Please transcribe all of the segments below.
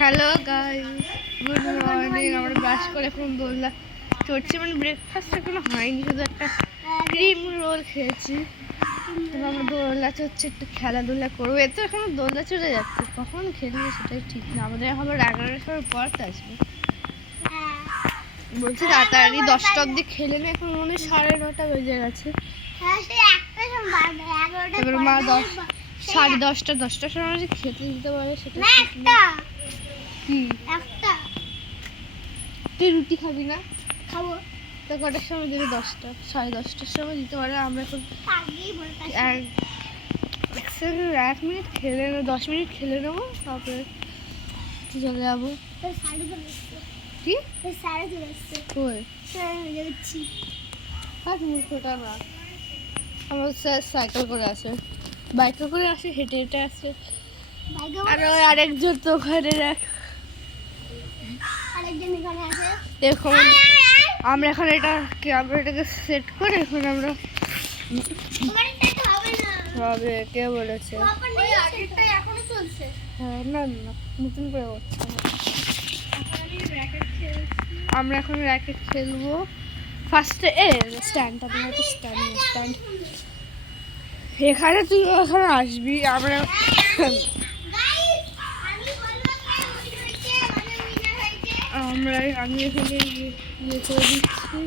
Hello guys, good morning. আমরা brush করে এখন দোলনা চড়ছি, মানে ব্রেকফাস্ট এখনো হয়নি, শুধু একটা ক্রিম রোল খেয়েছি। আমরা দোলনা চড়ছি, একটু খেলাধুলা করবো। এ তো এখনো দোলনা চড়ে যাচ্ছে, কখন খেলবে সেটাই ঠিক না। আমাদের আবার 11টার সময় পড়তে আসবে, বলছি তাড়াতাড়ি 10টা অব্দি খেলে না। এখন মনে হয় 9:30 বেজে গেছে। এবার মা 10:30-10টার সময় যে খেতে দিতে পারে সেটা কি? তুই রুটি খাবি না? খাবো। তো কটার সময় দেবে? 10টা 10:30টার সময় দিতে পারে। আমরা এখন 1 মিনিট খেলে নেবো, 10 মিনিট খেলে নেবো, তারপরে চলে যাবো। কি কই মূর্খটা না, আমার স্যার সাইকেল করে আসে, বাইকে করে আসে, হেঁটে হেঁটে আসে। আর ওই আরেকজন তো ওখানে দেখো। আমরা এখন এটাকে সেট করে এখন আমরা হবে। কে বলেছে? হ্যাঁ, না না, নতুন করে হচ্ছে না। আমরা এখন র্যাকেট খেলবো। ফার্স্টে স্ট্যান্ড এখানে, তুই এখানে আসবি। আমি এখানে ইয়ে করে দিচ্ছি।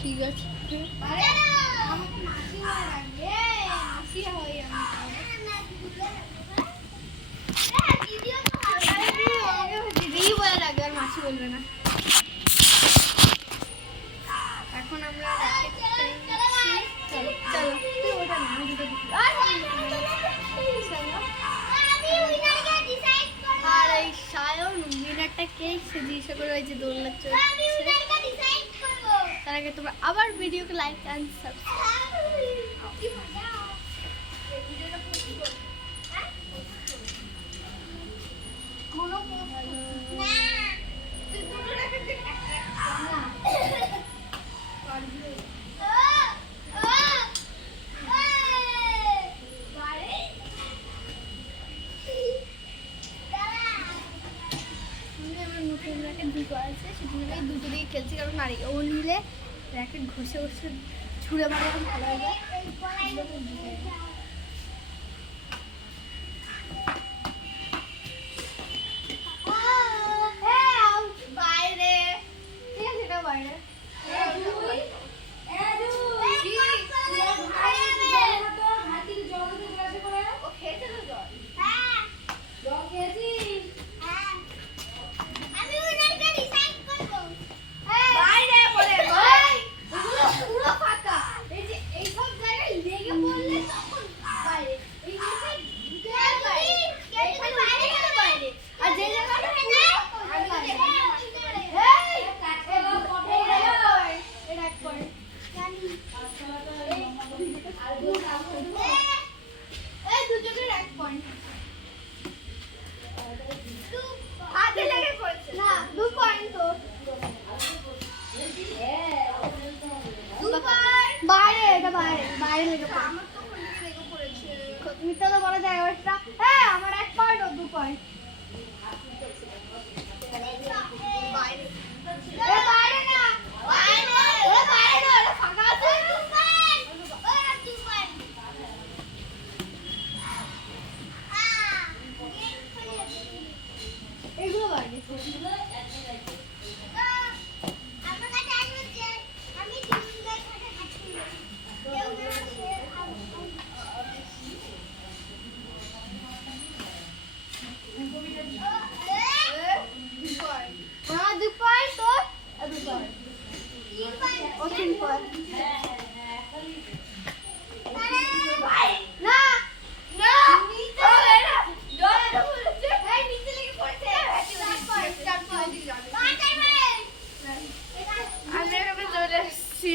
ঠিক আছে, মাছি বলবে না। এখন আমরা আর এই সায়ন উইনারটা কে সে জিজ্ঞাসা করে ওই যে দোলনা চলছে। তার আগে তোমরা আবার ভিডিওকে লাইক এন্ড দুটো আছে, দুটো দিয়ে খেলছি, কারণ ও নিলে র্যাকেট ঘষে ঘষে ছুঁড়ে মারে, ভালো হবে। বাইরে ঠিক আছে, এটা বাইরে। মিথ্যা তো বলা যায়। আমার 1 পয়েন্ট ও 2 পয়েন্ট। এগুলো বাইরে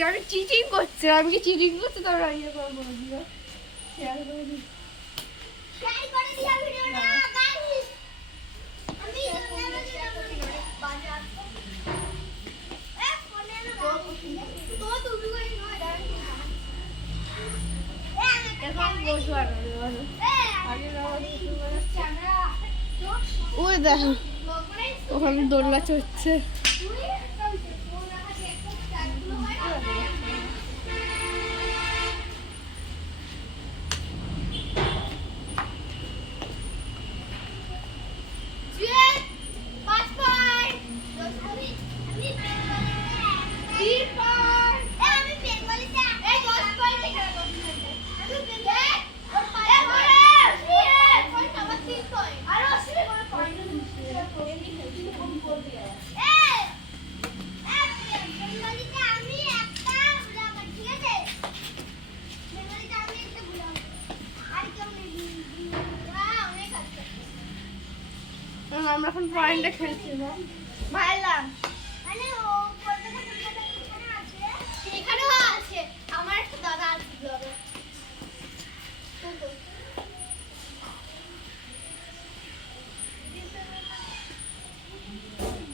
আমি চিটিং করছি। আমি কি চিটিং করছি? তোমরা ইয়ে করে বলে দিও, শেয়ার করে দিও, শেয়ার করে দিও ভিডিওটা গাইস। আমি বাজার ফোনে না তো তুমি কই নয় এখন বসবার আগে দেখো ওখানে দোলনা চড়ছে। আমরা এখন পয়েন্টে খেলছি না ভাইলাম মানে ও কলকাতা আছে এখানেও আছে। আমার একটা দাদা আছে ব্লগে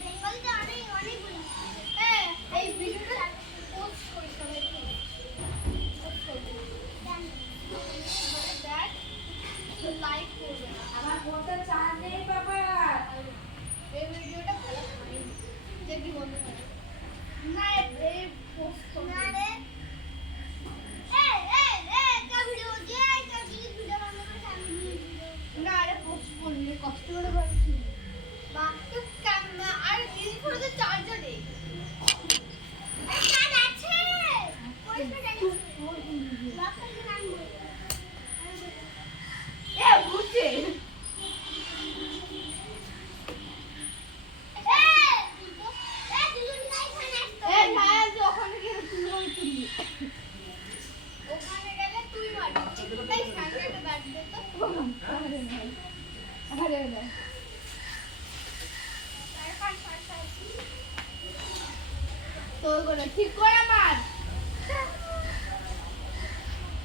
বেঙ্গলিতে অনেকগুলো এই ভিডিওটা পোস্ট করি সবাইকে লাইক করবে। আমার ফোনটা চার্জ নেই বাবা। এই ভিডিওটা ভালো হয় দেখি বন্ধ করে না এই পোস্ট না রে একটা ভিডিও যে একটা ভিডিও বন্ধ করে আমি ভিডিও না রে পোস্ট করলে কষ্ট করে পাচ্ছি বা তো ক্যামেরা আর এই ফোনে চার্জার নেই চার্জ আছে কইতে জানি লক করে নাম বল বুঝছে ওখানে গেলে তুই মারবি সামনে ব্যাট দে তো আরে না তো করে ঠিক করে মার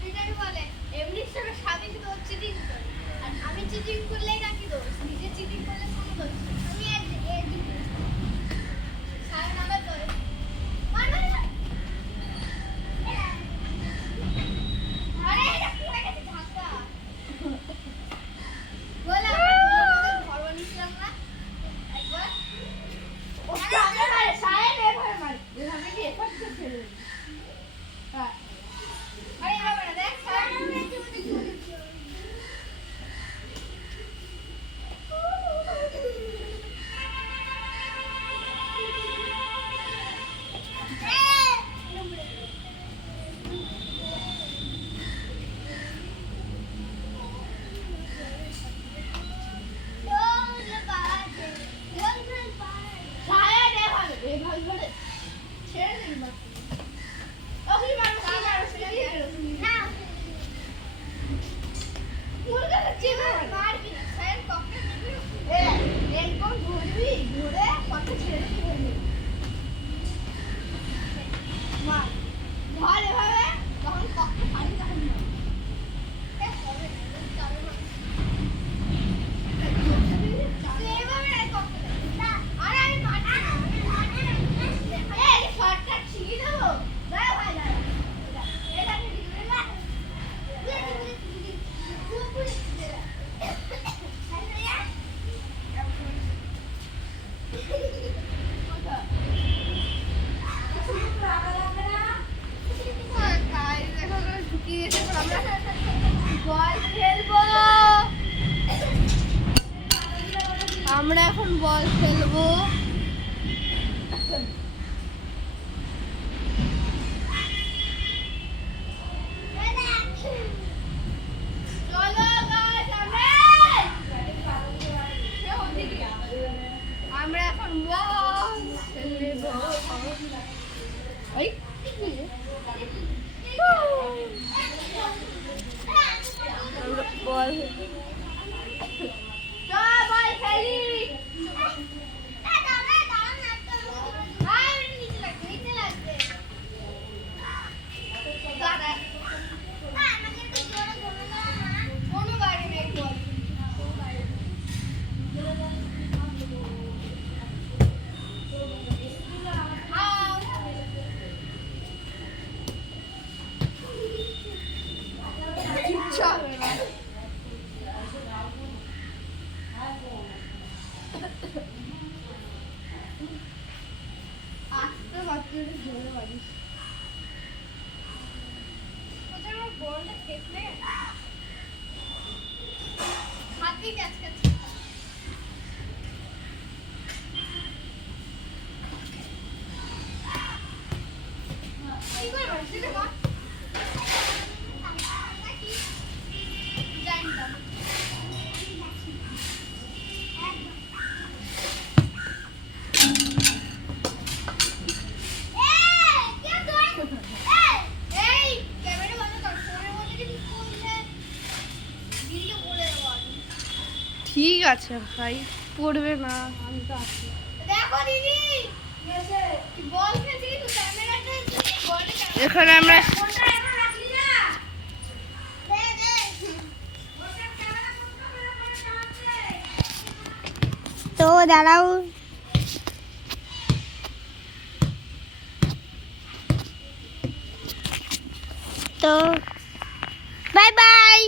এটাই বলে এমনি সব স্বামী তো চিটিং করে আর আমি চিটিং করলেই নাকি দোষ নিজে চিটিং করলে কোনো দোষ আমি সারা নাম্বার ধরে আরে এটা পুরো গেছে ধাক্কা বলা ঘর বানিয়েছিলাম না একবার ও সামনে মারে সায়েন এভাবে মারে এভাবে কি এফার্ট করছে হ্যাঁ আরে এভাবে না দেখ সামনে আমরা এখন বল খেলবো। আমরা এখন বল খেলবো। বল ঠিক আছে ভাই, পড়বে না, আমি তো আছি। এখানে আমরা তো দাঁড়াও, তো বাই বাই।